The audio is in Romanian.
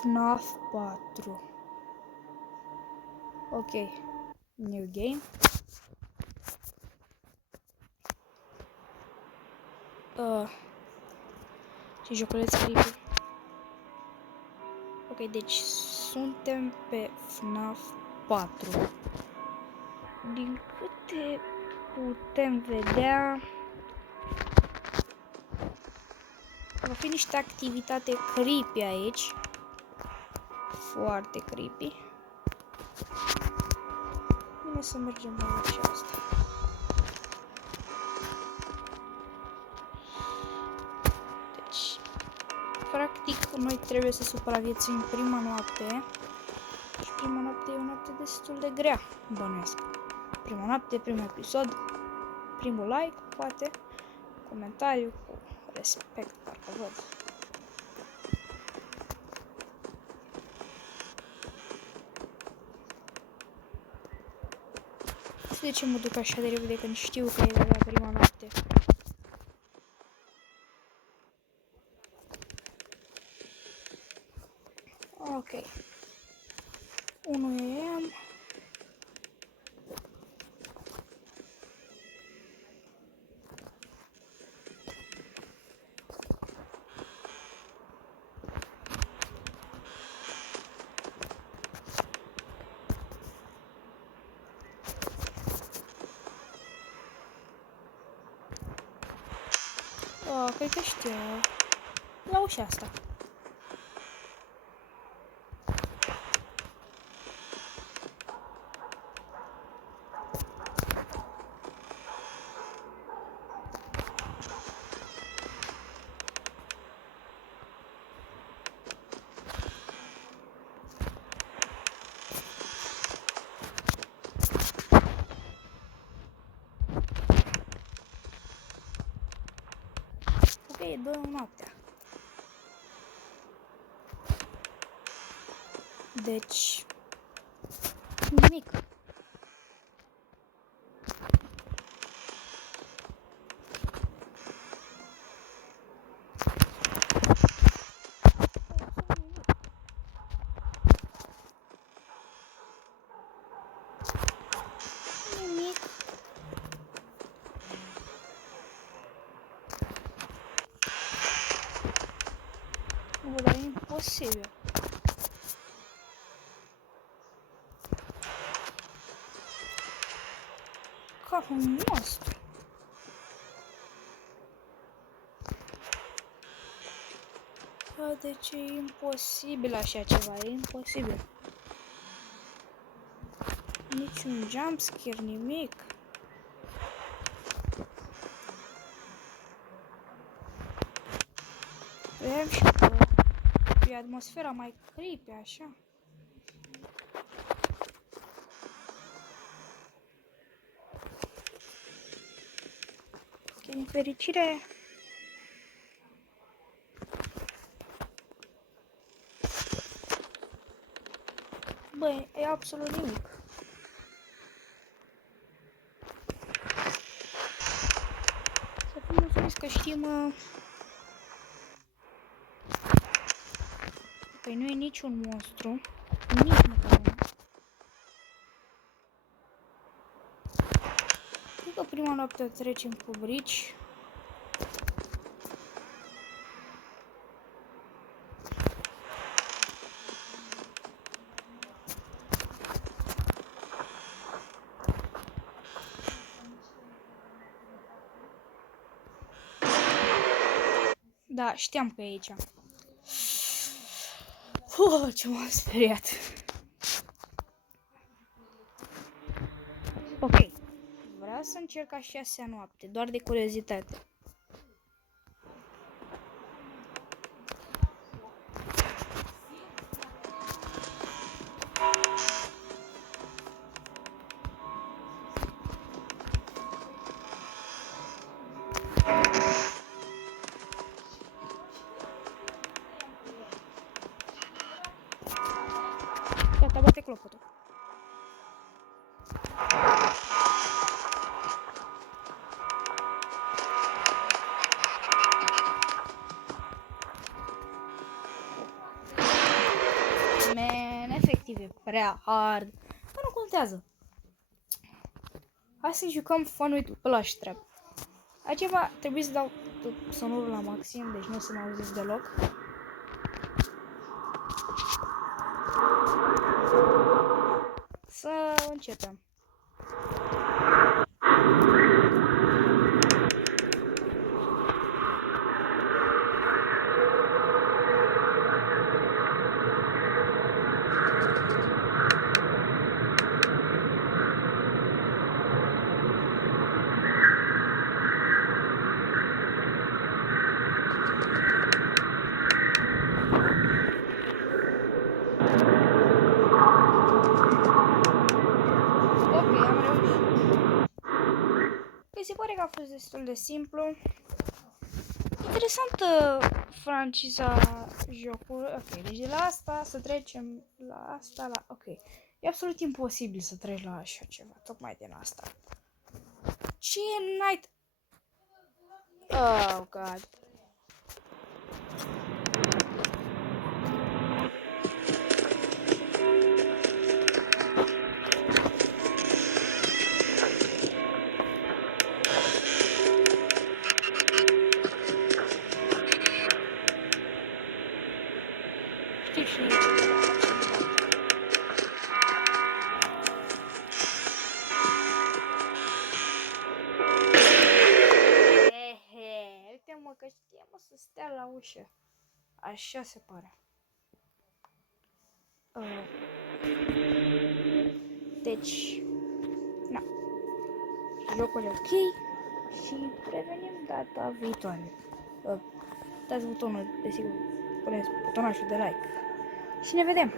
FNAF 4. Ok. New game. Ce joculeț creepy. Ok, deci suntem pe FNAF 4. Din câte putem vedea, va fi niște activitate creepy aici. Foarte creepy. Bine să mergem la aceasta. Deci, practic, noi trebuie să supraviețuim prima noapte. Și prima noapte e o noapte destul de grea, bănuiesc. Prima noapte, primul episod, primul like, poate, comentariu cu respect, parcă văd. Nu știu de ce mă duc așa de repede când știu că e de-abia prima noapte. Ok. 1 AM. Cred că știu. La ușa asta. Ok, e 2 noaptea. Deci, nimic. Nimic. Bă, dar e imposibil. Ca un monstru. Bă, deci e imposibil așa ceva, e imposibil. Niciun jumpscare, nimic. Vedem și că e atmosfera mai creepy, așa. Din fericire, băi, e absolut nimic. Să fim mulțumiți că știm că nu e niciun monstru, nici măcar unul. Cred că prima noapte trecem cu brici. Da, știam că e aici. Ce m-am speriat. Ok. Vreau să încerc a 6-a noapte, doar de curiozitate. Gata, bate clopotul. e prea hard. Dar nu contează. Hai să jucăm Fun with Plush Trap. Aici trebuie să dau sonorul la maxim, deci nu o să mă auziți deloc. Să începem. Ok, am reușit. Mi se pare că a fost destul de simplu. Interesantă franciza jocului. Ok, deci de la asta să trecem la asta, la... Ok. E absolut imposibil să treci la așa ceva, tocmai din asta. Ce night... Oh, God. Știi și... Uite-mă că știam să stea la ușă. Așa se pare. Deci... Na. Jocul e ok. Și revenim data viitoare. Dați butonul, desigur, puneți butonașul de like. Și ne vedem!